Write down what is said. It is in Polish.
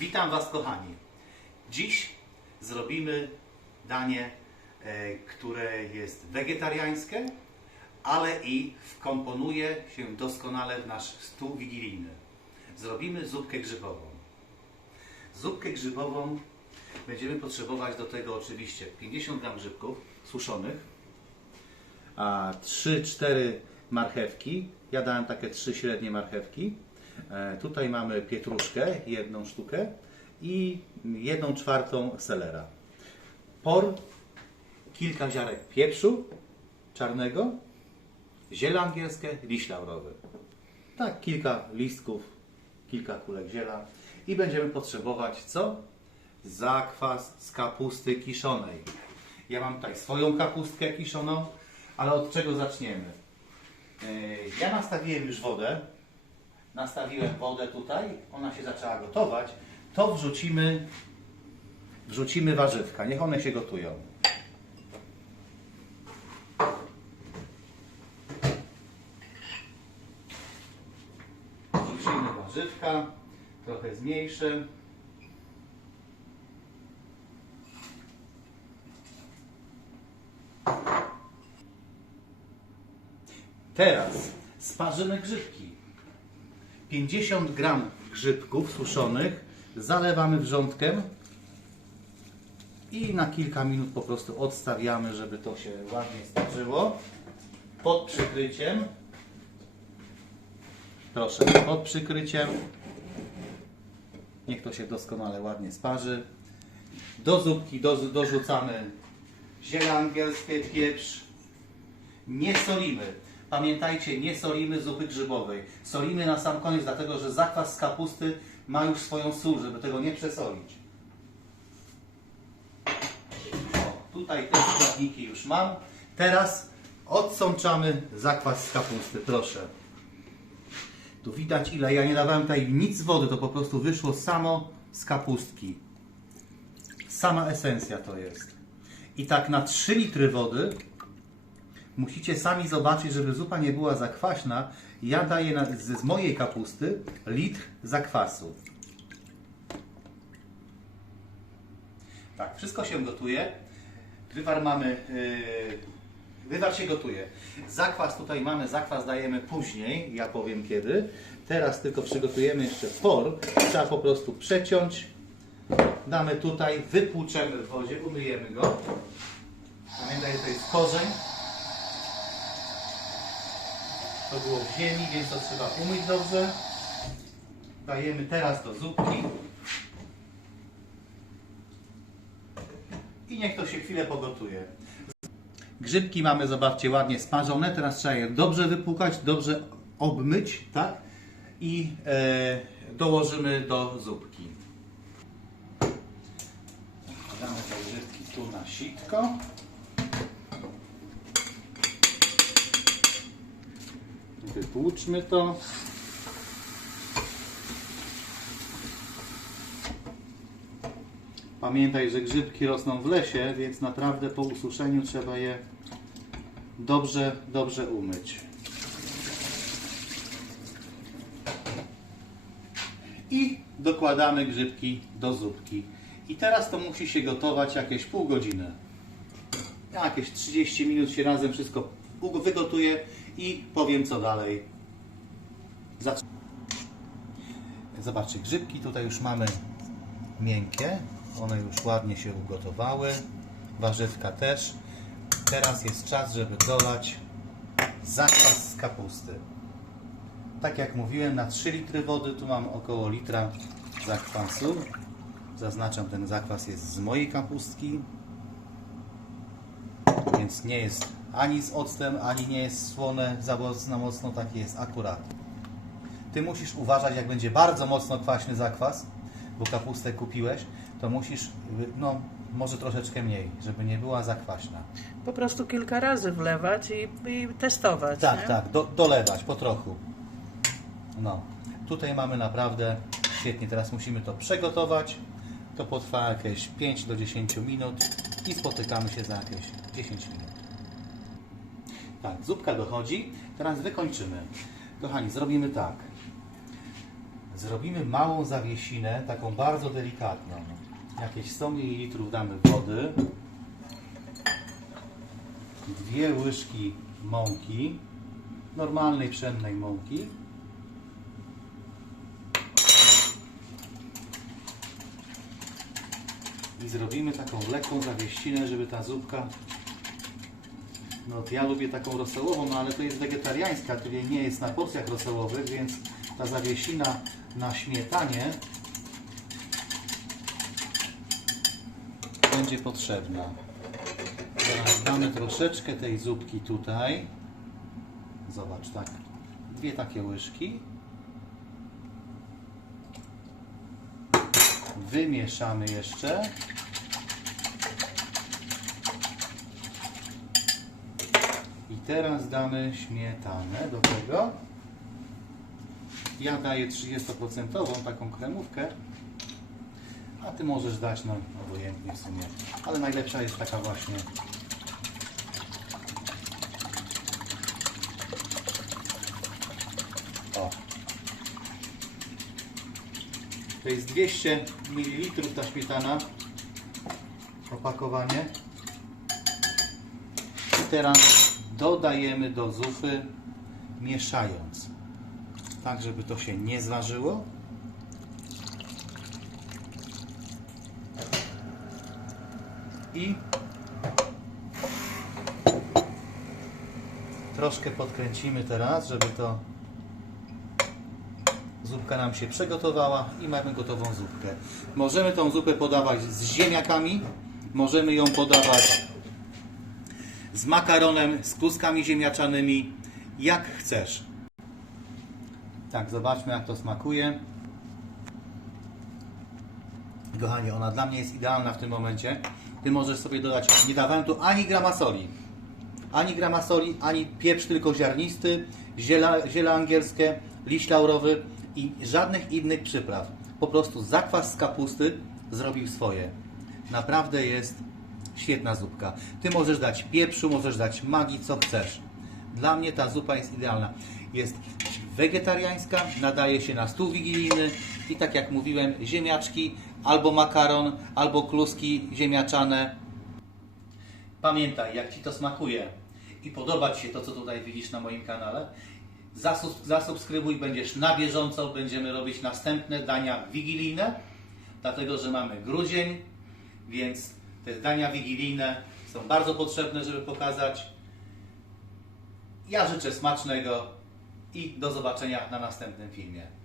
Witam Was, kochani. Dziś zrobimy danie, e, które jest wegetariańskie, ale i wkomponuje się doskonale w nasz stół wigilijny. Zrobimy zupkę grzybową. Zupkę grzybową będziemy potrzebować do tego oczywiście 50 gram grzybków suszonych, a 3-4 marchewki. Ja dałem takie 3 średnie marchewki. E, Tutaj mamy pietruszkę, jedną sztukę i jedną czwartą selera. Por, kilka ziarek pieprzu czarnego, ziele angielskie, liść laurowy. Tak, kilka listków, kilka kulek ziela i będziemy potrzebować co? Zakwas z kapusty kiszonej. Ja mam tutaj swoją kapustkę kiszoną, ale od czego zaczniemy? Yy, Ja nastawiłem już wodę. Nastawiłem wodę tutaj, ona się zaczęła gotować. To wrzucimy, wrzucimy warzywka, niech one się gotują. Wrzucimy warzywka, trochę zmniejszę. Teraz sparzymy grzybki. 50 gram grzybków suszonych zalewamy wrzątkiem i na kilka minut po prostu odstawiamy, żeby to się ładnie sparzyło. Pod przykryciem. Proszę, pod przykryciem. Niech to się doskonale ładnie sparzy. Do zupki do, dorzucamy ziele angielskie, pieprz, nie solimy. Pamiętajcie, nie solimy zupy grzybowej. Solimy na sam koniec, dlatego że zakwas z kapusty ma już swoją sól, żeby tego nie przesolić. O, tutaj te składniki już mam. Teraz odsączamy zakwas z kapusty, proszę. Tu widać ile ja nie dawałem tutaj nic wody, to po prostu wyszło samo z kapustki. Sama esencja to jest. I tak na 3 litry wody musicie sami zobaczyć, żeby zupa nie była zakwaśna. Ja daję na, z, z mojej kapusty litr zakwasu. Tak, wszystko się gotuje. Wywar mamy. Yy, wywar się gotuje. Zakwas tutaj mamy, zakwas dajemy później, ja powiem kiedy. Teraz tylko przygotujemy jeszcze por. Trzeba po prostu przeciąć. Damy tutaj, wypłuczemy w wodzie, umyjemy go. Pamiętaj, to jest korzeń. To było w ziemi, więc to trzeba umyć dobrze. Dajemy teraz do zupki. I niech to się chwilę pogotuje. Grzybki mamy, zobaczcie, ładnie sparzone. Teraz trzeba je dobrze wypłukać, dobrze obmyć, tak? I e, dołożymy do zupki. Damy te grzybki tu na sitko. Wytłuczmy to. Pamiętaj, że grzybki rosną w lesie, więc naprawdę po ususzeniu trzeba je dobrze, dobrze umyć. I dokładamy grzybki do zupki. I teraz to musi się gotować jakieś pół godziny. Jakieś 30 minut się razem wszystko wygotuje i powiem co dalej. Zobaczcie, grzybki tutaj już mamy miękkie. One już ładnie się ugotowały. Warzywka też. Teraz jest czas, żeby dolać zakwas z kapusty. Tak jak mówiłem, na 3 litry wody tu mam około litra zakwasu. Zaznaczam, ten zakwas jest z mojej kapustki. Więc nie jest ani z octem, ani nie jest słone za mocno, mocno, taki jest akurat. Ty musisz uważać, jak będzie bardzo mocno kwaśny zakwas, bo kapustę kupiłeś, to musisz, no może troszeczkę mniej, żeby nie była zakwaśna. Po prostu kilka razy wlewać i, i testować. Tak, nie? tak, do, dolewać po trochu. No, tutaj mamy naprawdę świetnie. Teraz musimy to przygotować. To potrwa jakieś 5 do 10 minut i spotykamy się za jakieś 10 minut. Tak, zupka dochodzi. Teraz wykończymy. Kochani, zrobimy tak. Zrobimy małą zawiesinę, taką bardzo delikatną. Jakieś 100 ml damy wody. Dwie łyżki mąki, normalnej pszennej mąki. I zrobimy taką lekką zawieścinę, żeby ta zupka no ja lubię taką rosołową, no ale to jest wegetariańska, czyli nie jest na porcjach rosołowych, więc ta zawiesina na śmietanie będzie potrzebna. Teraz damy troszeczkę tej zupki tutaj. Zobacz, tak. Dwie takie łyżki. Wymieszamy jeszcze. I teraz damy śmietanę do tego. Ja daję 30% taką kremówkę. A ty możesz dać, no obojętnie w sumie. Ale najlepsza jest taka właśnie. To jest 200 ml ta śmietana. Opakowanie. I teraz dodajemy do zupy mieszając. Tak, żeby to się nie zważyło. I troszkę podkręcimy teraz, żeby to zupka nam się przygotowała i mamy gotową zupkę. Możemy tą zupę podawać z ziemniakami, możemy ją podawać z makaronem, z kluskami ziemniaczanymi, jak chcesz. Tak, zobaczmy jak to smakuje. Kochanie, ona dla mnie jest idealna w tym momencie. Ty możesz sobie dodać, nie dawałem tu ani grama soli. Ani grama soli, ani pieprz tylko ziarnisty, ziele angielskie, liść laurowy i żadnych innych przypraw. Po prostu zakwas z kapusty zrobił swoje. Naprawdę jest świetna zupka. Ty możesz dać pieprzu, możesz dać magii, co chcesz. Dla mnie ta zupa jest idealna. Jest wegetariańska, nadaje się na stół wigilijny i tak jak mówiłem, ziemniaczki, albo makaron, albo kluski ziemniaczane. Pamiętaj, jak Ci to smakuje i podoba Ci się to, co tutaj widzisz na moim kanale, zasub, zasubskrybuj, będziesz na bieżąco, będziemy robić następne dania wigilijne, dlatego, że mamy grudzień, więc te dania wigilijne są bardzo potrzebne, żeby pokazać. Ja życzę smacznego i do zobaczenia na następnym filmie.